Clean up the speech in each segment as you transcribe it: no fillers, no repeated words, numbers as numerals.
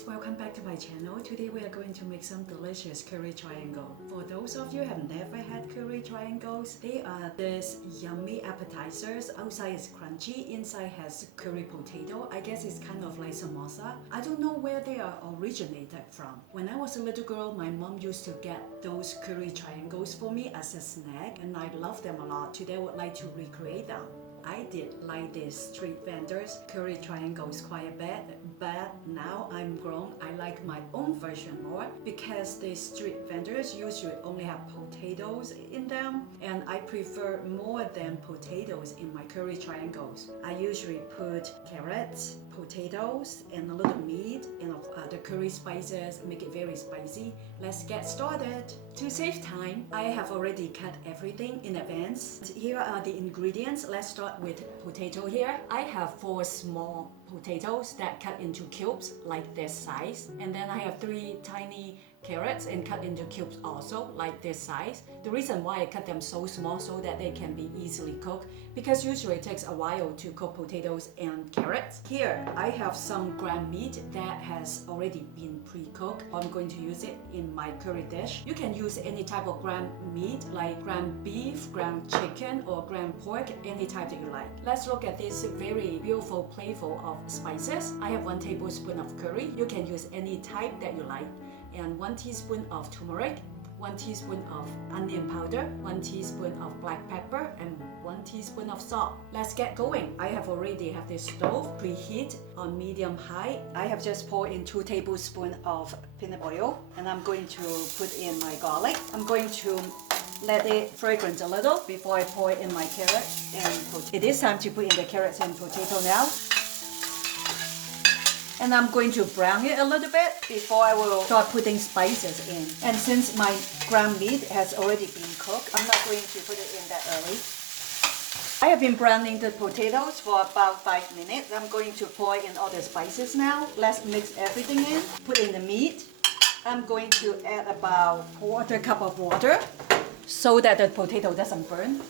guys, welcome back to my channel. Today we are going to make some delicious curry triangle. For those of you who have never had curry triangles, they are these yummy appetizers. Outside is crunchy, inside has curry potato. I guess it's kind of like samosa. I don't know where they are originated from. When I was a little girl, my mom used to get those curry triangles for me as a snack, and I love them a lot. Today I would like to recreate them. I did like these street vendors curry triangles quite a bit, but now I'm grown, I like my own version more because the street vendors usually only have potatoes in them, and I prefer more than potatoes in my curry triangles. I usually put carrots, potatoes, and a little meat and the curry spices, make it very spicy. Let's get started. To save time, I have already cut everything in advance. Here are the ingredients. Let's start with potato here. I have 4 small potatoes that cut into cubes like this size, and then I have 3 tiny carrots and cut into cubes also like this size. The reason why I cut them so small so that they can be easily cooked, because usually it takes a while to cook potatoes and carrots. Here I have some ground meat that has already been pre-cooked. I'm going to use it in my curry dish. You can use any type of ground meat like ground beef, ground chicken, or ground pork, any type that you like. Let's look at this very beautiful plateful of spices. I have 1 tablespoon of curry. You can use any type that you like, and 1 teaspoon of turmeric, 1 teaspoon of onion powder, 1 teaspoon of black pepper, and 1 teaspoon of salt. Let's get going. I have already have this stove preheat on medium high. I have just poured in 2 tablespoons of peanut oil, and I'm going to put in my garlic. I'm going to let it fragrance a little before I pour in my carrot and potato. It is time to put in the carrots and potato now. And I'm going to brown it a little bit before I will start putting spices in. And since my ground meat has already been cooked, I'm not going to put it in that early. I have been browning the potatoes for about 5 minutes. I'm going to pour in all the spices now. Let's mix everything in. Put in the meat. I'm going to add about 1/4 cup of water so that the potato doesn't burn.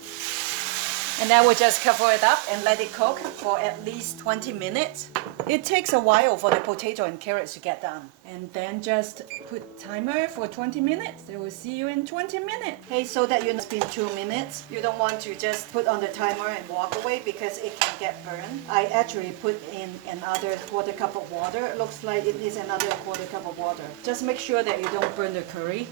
And then we'll just cover it up and let it cook for at least 20 minutes. It takes a while for the potato and carrots to get done. And then just put timer for 20 minutes. They will see you in 20 minutes. Okay, so that you know it's been 2 minutes. You don't want to just put on the timer and walk away because it can get burned. I actually put in another 1/4 cup of water. It looks like it is another 1/4 cup of water. Just make sure that you don't burn the curry.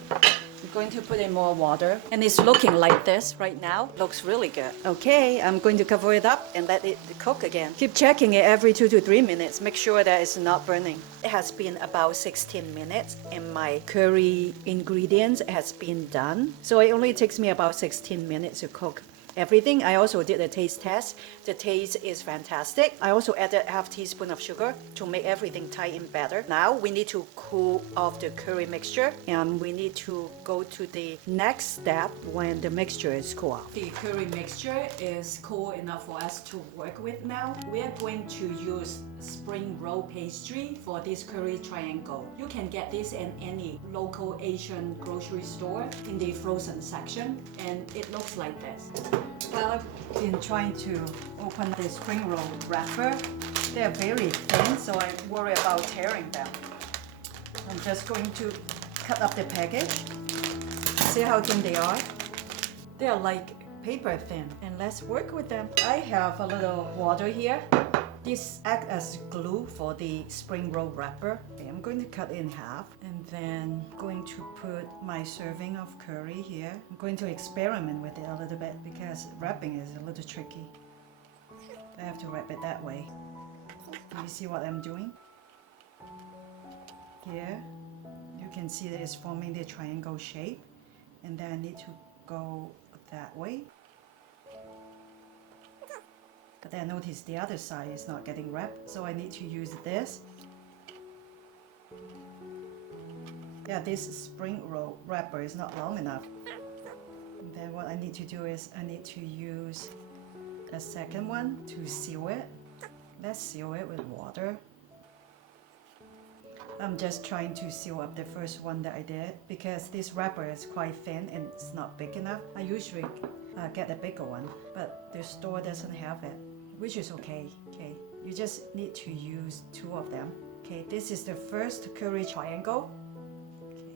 I'm going to put in more water, and it's looking like this right now. Looks really good. Okay, I'm going to cover it up and let it cook again. Keep checking it every 2 to 3 minutes. Make sure that it's not burning. It has been about 16 minutes and my curry ingredients has been done. So it only takes me about 16 minutes to cook everything. I also did a taste test. The taste is fantastic. I also added 1/2 teaspoon of sugar to make everything tie in better. Now we need to cool off the curry mixture, and we need to go to the next step when the mixture is cool off. The curry mixture is cool enough for us to work with now. We are going to use spring roll pastry for this curry triangle. You can get this in any local Asian grocery store in the frozen section, and it looks like this. Well, I've been trying to open the spring roll wrapper. They're very thin, so I worry about tearing them. I'm just going to cut up the package. See how thin they are? They are like paper thin, and let's work with them. I have a little water here. This acts as glue for the spring roll wrapper. Okay, I'm going to cut it in half, and then going to put my serving of curry here. I'm going to experiment with it a little bit because wrapping is a little tricky. I have to wrap it that way. You see what I'm doing? Here, you can see that it's forming the triangle shape, and then I need to go that way. But then notice the other side is not getting wrapped, so I need to use this. Yeah, this spring roll wrapper is not long enough. And then what I need to do is I need to use a second one to seal it. Let's seal it with water. I'm just trying to seal up the first one that I did because this wrapper is quite thin and it's not big enough. I usually get a bigger one, but the store doesn't have it, which is okay. You just need to use 2 of them. Okay, this is the first curry triangle.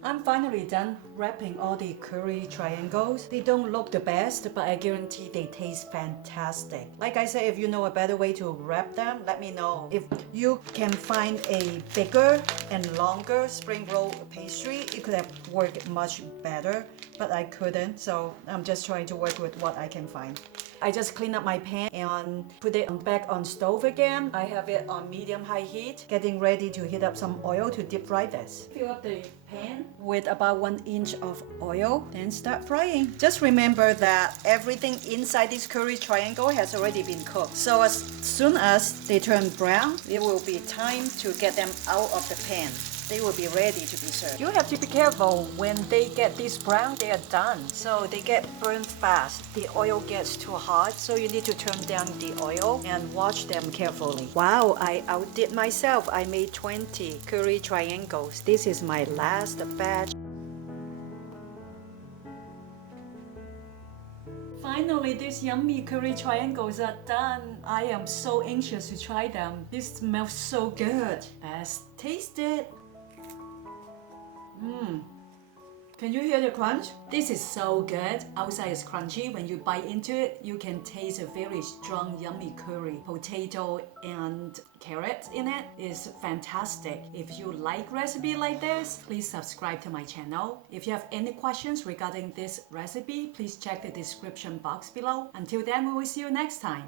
I'm finally done wrapping all the curry triangles. They don't look the best, but I guarantee they taste fantastic. Like I said, if you know a better way to wrap them, let me know. If you can find a bigger and longer spring roll pastry, it could have worked much better, but I couldn't, so I'm just trying to work with what I can find. I just clean up my pan and put it back on stove again. I have it on medium-high heat, getting ready to heat up some oil to deep fry this. Fill up the pan with about 1 inch of oil, then start frying. Just remember that everything inside this curry triangle has already been cooked. So as soon as they turn brown, it will be time to get them out of the pan. They will be ready to be served. You have to be careful when they get this brown, they are done. So they get burned fast. The oil gets too hot, so you need to turn down the oil and watch them carefully. Wow, I outdid myself. I made 20 curry triangles. This is my last batch. Finally, these yummy curry triangles are done. I am so anxious to try them. This smells so good. Let's taste it. Can you hear the crunch? This is so good. Outside is crunchy. When you bite into it, you can taste a very strong, yummy curry. Potato and carrots in it is fantastic. If you like recipe like this, please subscribe to my channel. If you have any questions regarding this recipe, please check the description box below. Until then, we will see you next time.